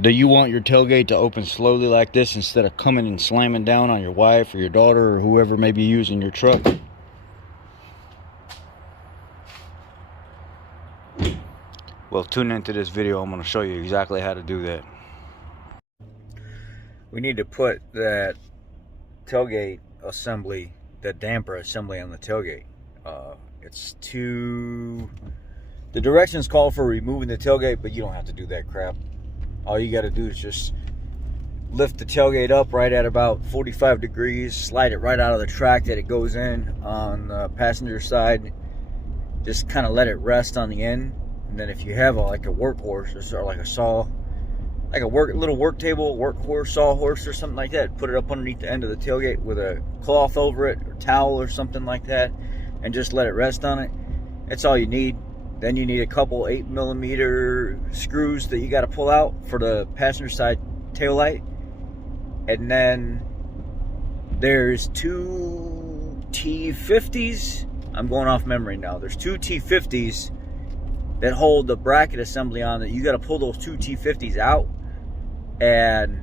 Do you want your tailgate to open slowly like this instead of coming and slamming down on your wife or your daughter or whoever may be using your truck? Well, tune into this video. I'm going to show you exactly how to do that. We need to put that tailgate assembly, that damper assembly on the tailgate. The directions call for removing the tailgate, but you don't have to do that crap. All you got to do is just lift the tailgate up right at about 45 degrees, slide it right out of the track that it goes in on the passenger side. Just kind of let it rest on the end. And then if you have like a workhorse or like a saw, like a little work table, workhorse, sawhorse or something like that, put it up underneath the end of the tailgate with a cloth over it or towel or something like that, and just let it rest on it. That's all you need. Then you need a couple 8mm screws that you got to pull out for the passenger side tail light. And then there's two T50s. I'm going off memory now. There's two T50s that hold the bracket assembly on that. You got to pull those two T50s out, and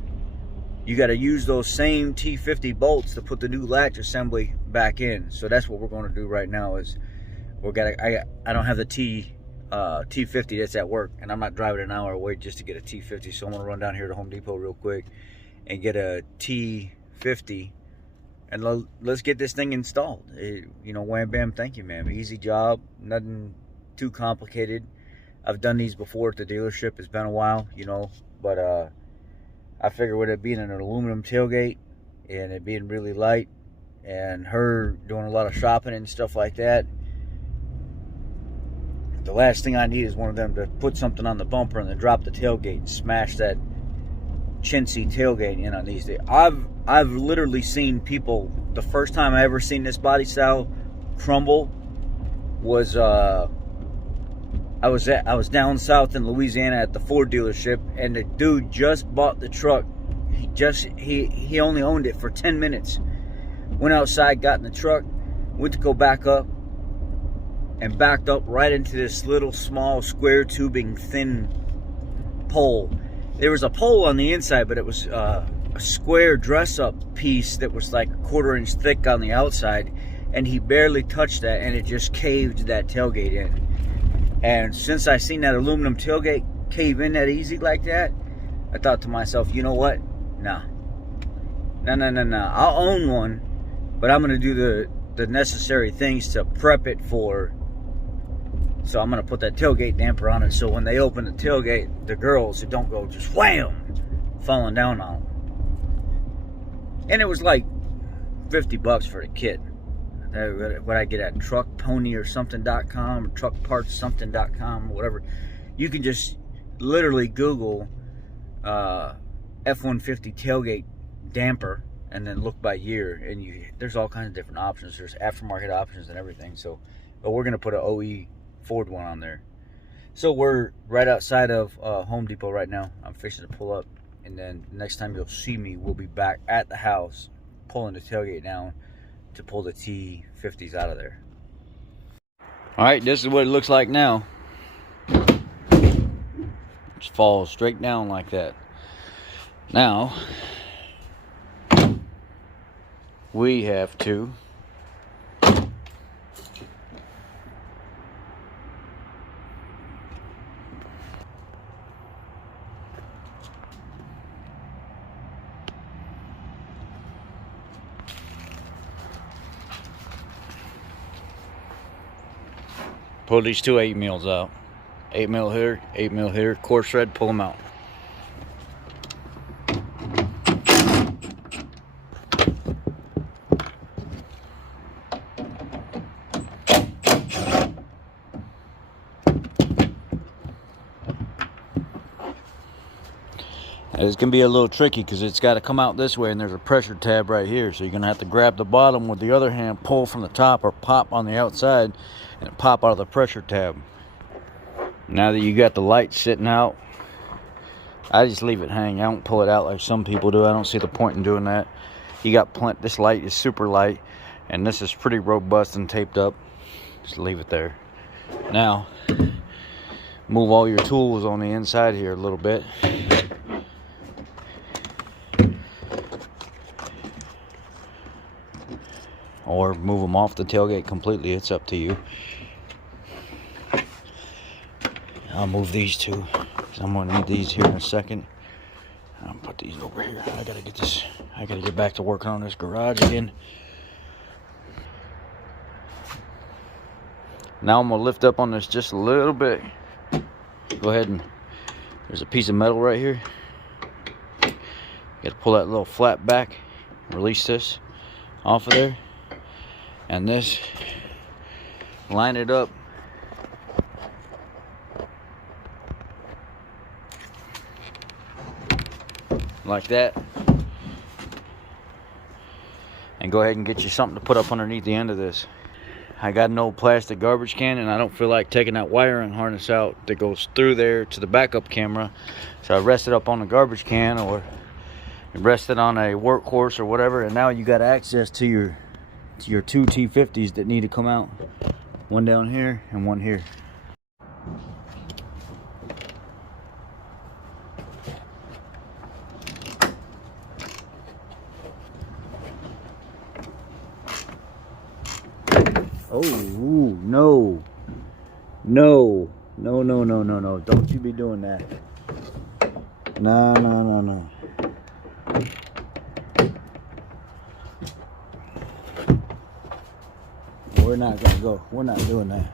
you got to use those same T50 bolts to put the new latch assembly back in. So that's what we're going to do right now. Is I don't have the T50 that's at work, and I'm not driving an hour away just to get a T50. So I'm gonna run down here to Home Depot real quick and get a T50, and let's get this thing installed. You know, wham bam, thank you, man. Easy job, nothing too complicated. I've done these before at the dealership. It's been a while, you know, but I figure with it being an aluminum tailgate and it being really light, and her doing a lot of shopping and stuff like that, the last thing I need is one of them to put something on the bumper and then drop the tailgate and smash that chintzy tailgate in on these days. I've literally seen people, the first time I ever seen this body style crumble was I was down south in Louisiana at the Ford dealership, and the dude just bought the truck. He only owned it for 10 minutes. Went outside, got in the truck, went to go back up, and backed up right into this little small square tubing thin pole. There was a pole on the inside, but it was a square dress-up piece that was like a 1/4 inch thick on the outside, and he barely touched that, and it just caved that tailgate in. And since I seen that aluminum tailgate cave in that easy like that, I thought to myself, you know what? No. I'll own one, but I'm gonna do the necessary things to prep it for. So I'm going to put that tailgate damper on it, so when they open the tailgate, the girls, it don't go just wham, falling down on them. And it was like $50 for the kit. What I get at truckpony or something.com, or truckpartssomething.com, whatever. You can just literally Google F150 tailgate damper and then look by year, and there's all kinds of different options. There's aftermarket options and everything. So, but we're going to put an OE Ford one on there. So we're right outside of Home Depot right now. I'm fixing to pull up, and then next time you'll see me, we'll be back at the house pulling the tailgate down to pull the T50s out of there. All right, this is what it looks like now. Just falls straight down like that. Now we have to pull these two 8mm out. 8mm here, 8mm here, coarse thread, pull them out. It's going to be a little tricky because it's got to come out this way, and there's a pressure tab right here. So you're going to have to grab the bottom with the other hand, pull from the top, or pop on the outside and pop out of the pressure tab. Now that you got the light sitting out, I just leave it hang. I don't pull it out like some people do. I don't see the point in doing that. You got plenty. This light is super light, and this is pretty robust and taped up. Just leave it there. Now, move all your tools on the inside here a little bit. or move them off the tailgate completely. It's up to you. I'll move these two because I'm going to need these here in a second. I'll put these over here. I gotta get this. I gotta get back to working on this garage again. Now I'm gonna lift up on this just a little bit. Go ahead and there's a piece of metal right here. Got to pull that little flap back. Release this off of there, and this. Line it up. Like that, and go ahead and get you something to put up underneath the end of this. I got an old plastic garbage can, and I don't feel like taking that wiring harness out that goes through there to the backup camera, so I rest it up on the garbage can or rest it on a workhorse or whatever, and now you got access to your two T50s that need to come out, one down here and one here. Oh, ooh, no. No. No, no, no, no, no. Don't you be doing that. No, no, no, no. We're not going to go. We're not doing that.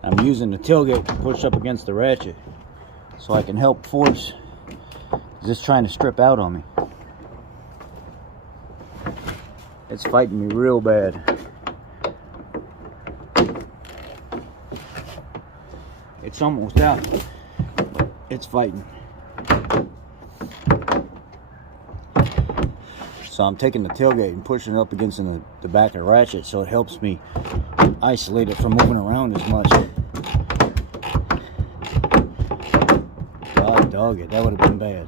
I'm using the tailgate to push up against the ratchet so I can help force this trying to strip out on me. It's fighting me real bad. It's almost out. It's fighting. So I'm taking the tailgate and pushing it up against the back of the ratchet so it helps me isolate it from moving around as much. God dog it, that would have been bad.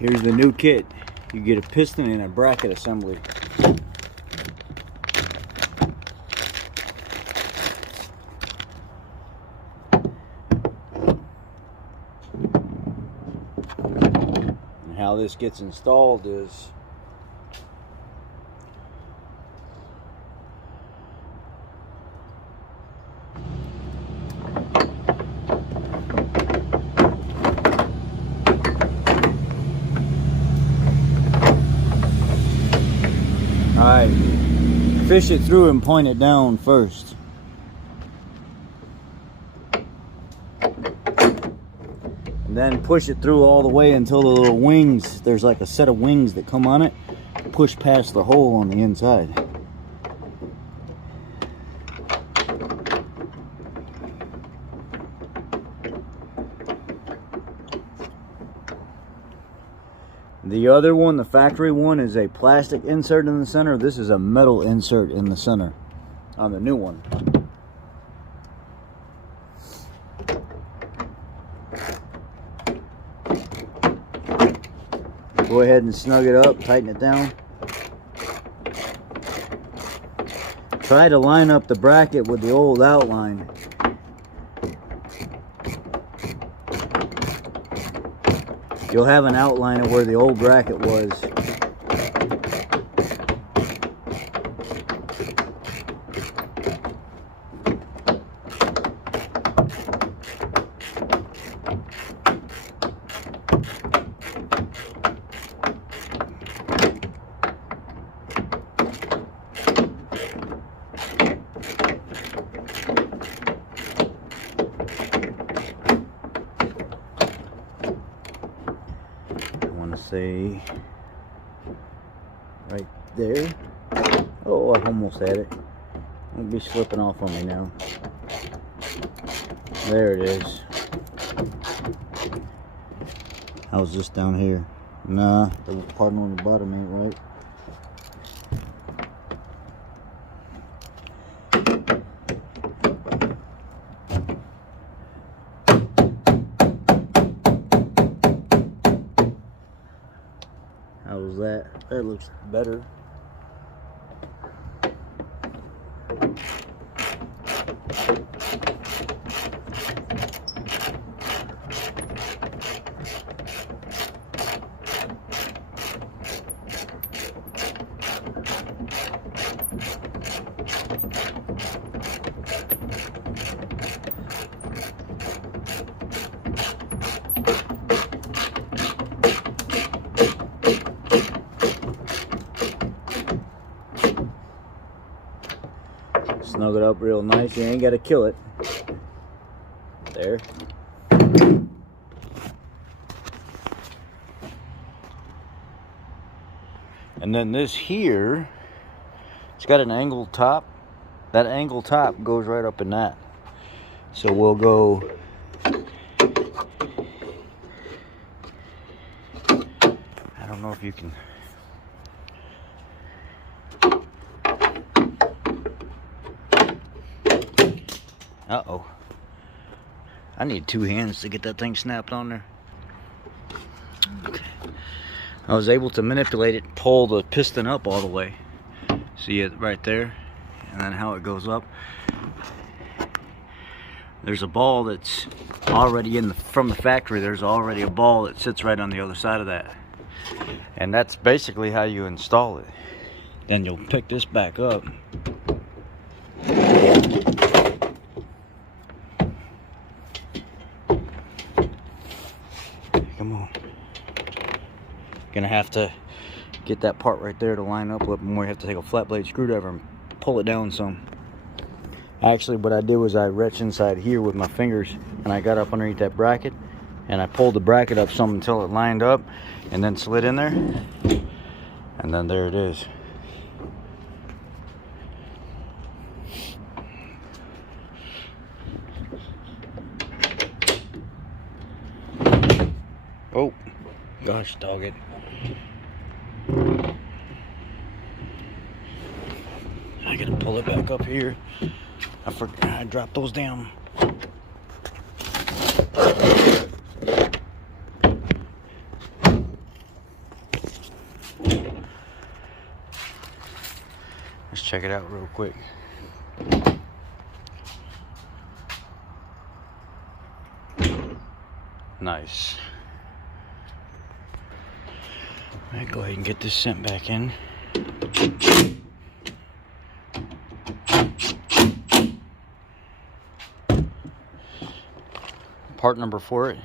Here's the new kit. You get a piston and a bracket assembly. And how this gets installed is alright, fish it through and point it down first. And then push it through all the way until the little wings, there's like a set of wings that come on it, push past the hole on the inside. The other one, the factory one, is a plastic insert in the center. This is a metal insert in the center on the new one. Go ahead and snug it up, tighten it down. Try to line up the bracket with the old outline. you'll have an outline of where the old bracket was. Say right there. Oh, I almost had it. It'll be slipping off on me now. There it is. How's this down here? Nah, the part on the bottom ain't right. How's that? That looks better. Snug it up real nice. You ain't got to kill it. There. And then this here, it's got an angled top. That angled top goes right up in that. So we'll go. I don't know if you can. Uh-oh. I need 2 hands to get that thing snapped on there. Okay. I was able to manipulate it, pull the piston up all the way. See it right there? And then how it goes up. There's a ball that's already from the factory. There's already a ball that sits right on the other side of that. And that's basically how you install it. Then you'll pick this back up. Come on. Gonna have to get that part right there to line up a little more. You have to take a flat blade screwdriver and pull it down some. Actually, what I did was I reached inside here with my fingers and I got up underneath that bracket and I pulled the bracket up some until it lined up and then slid in there. And then there it is. Oh, gosh, dog it. I gotta pull it back up here. I forgot I dropped those down. Let's check it out real quick. Nice. All right, go ahead and get this sent back in. Part number for it,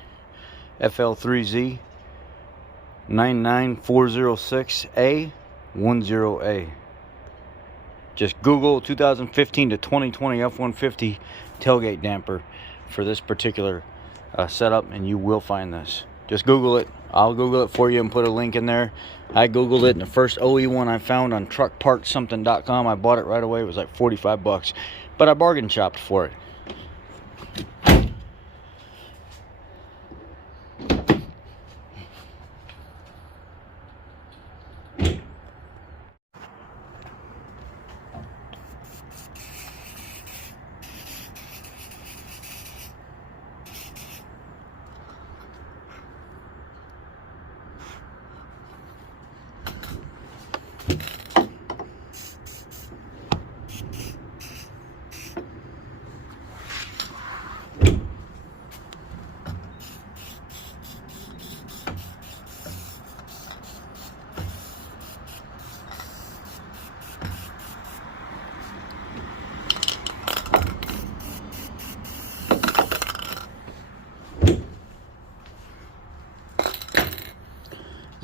FL3Z 99406A10A. Just Google 2015 to 2020 F150 tailgate damper for this particular setup and you will find this. Just Google it. I'll Google it for you and put a link in there. I Googled it and the first OE one I found on truckpartsomething.com, I bought it right away. It was like 45 bucks, but I bargain shopped for it.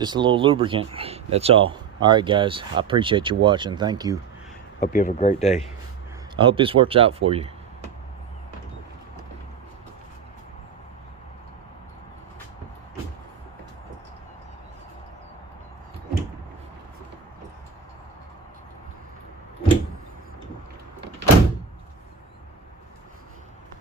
Just a little lubricant. That's all. All right, guys. I appreciate you watching. Thank you. Hope you have a great day. I hope this works out for you.